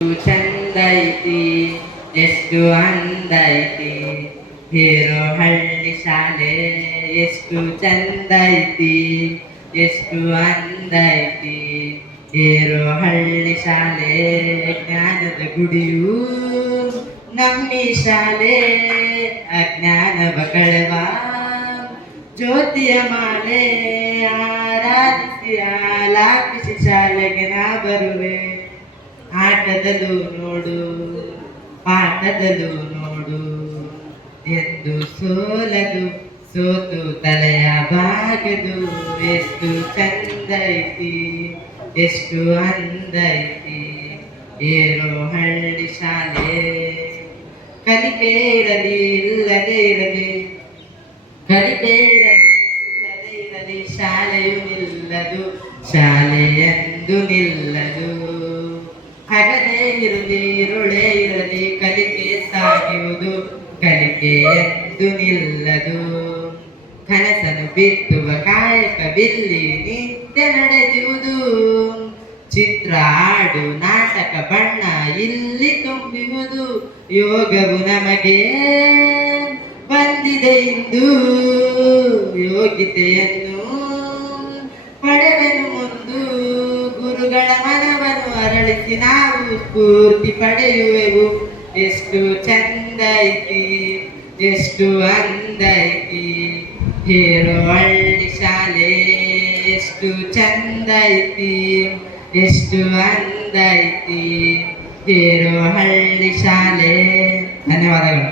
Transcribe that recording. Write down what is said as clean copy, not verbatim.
ಚಂದೈತಿ ಎಷ್ಟು ಅಂದೈತಿ ಹೇರೋ ಹಳ್ಳಿ ಶಾಲೆ ಎಷ್ಟು ಚಂದೈತಿ ಎಷ್ಟು ಅಂದೈತಿ ಹೇರೋ ಹಳ್ಳಿ ಶಾಲೆ ಜ್ಞಾನದ ಗುಡಿಯು ನಮ್ಮಿ ಶಾಲೆ ಅಜ್ಞಾನವ ಕಳವ ಜ್ಯೋತಿಯ ಮಾಲೆ ಆರಾಧಿಸಿ ಆಲಾಪಿಸಿ ಶಾಲೆಗೆ ನಾ ಬರುವೆ. ಆಟದಲ್ಲೂ ನೋಡು ಪಾಠದಲ್ಲೂ ನೋಡು ಎಂದು ಸೋಲದು ಸೋತು ತಲೆಯ ಬಾಗದು ಎಷ್ಟು ಚಂದೈತಿ ಎಷ್ಟು ಅಂದೈತಿ ಏರೋ ಹಳ್ಳಿ ಶಾಲೆ. ಕಲಿಕೆ ಇರಲಿ ಇಲ್ಲದೆ ಇರಲಿ ಕಲಿಕೆ ಇರಲಿ ಇಲ್ಲದೆ ಇರಲಿ ಶಾಲೆಯು ನಿಲ್ಲದು ಶಾಲೆ ಎಂದು ನಿಲ್ಲದು. ಹಗಲೇ ಇರಲಿ ಇರುಳೇ ಇರಲಿ ಕಲಿಕೆ ಸಾಗುವುದು ಕಲಿಕೆ ಎಂದು ನಿಲ್ಲದು. ಕನಸನ್ನು ಬಿತ್ತುವ ಕಾಯಕ ಬಿಲ್ಲಿ ನಿತ್ಯ ನಡೆಯುವುದು. ಚಿತ್ರ ಹಾಡು ನಾಟಕ ಬಣ್ಣ ಇಲ್ಲಿ ತುಂಬುವುದು. ಯೋಗವು ನಮಗೆ ಬಂದಿದೆ ಇಂದು ಯೋಗ್ಯತೆಯನ್ನು ಪಡೆವೆನು ಮುಂದು. ಗುರುಗಳ ಮನವನ್ನು ಅರಳಿಸಿ ನಾವು ಸ್ಫೂರ್ತಿ ಪಡೆಯುವೆವು. ಎಷ್ಟು ಚಂದೈತಿ ಎಷ್ಟು ಅಂದೈತಿ ಹೇರೋ ಹಳ್ಳಿ ಶಾಲೆ ಎಷ್ಟು ಚಂದೈತಿ ಎಷ್ಟು ಅಂದೈತಿ ಹೇರೋ ಹಳ್ಳಿ ಶಾಲೆ. ಧನ್ಯವಾದಗಳು.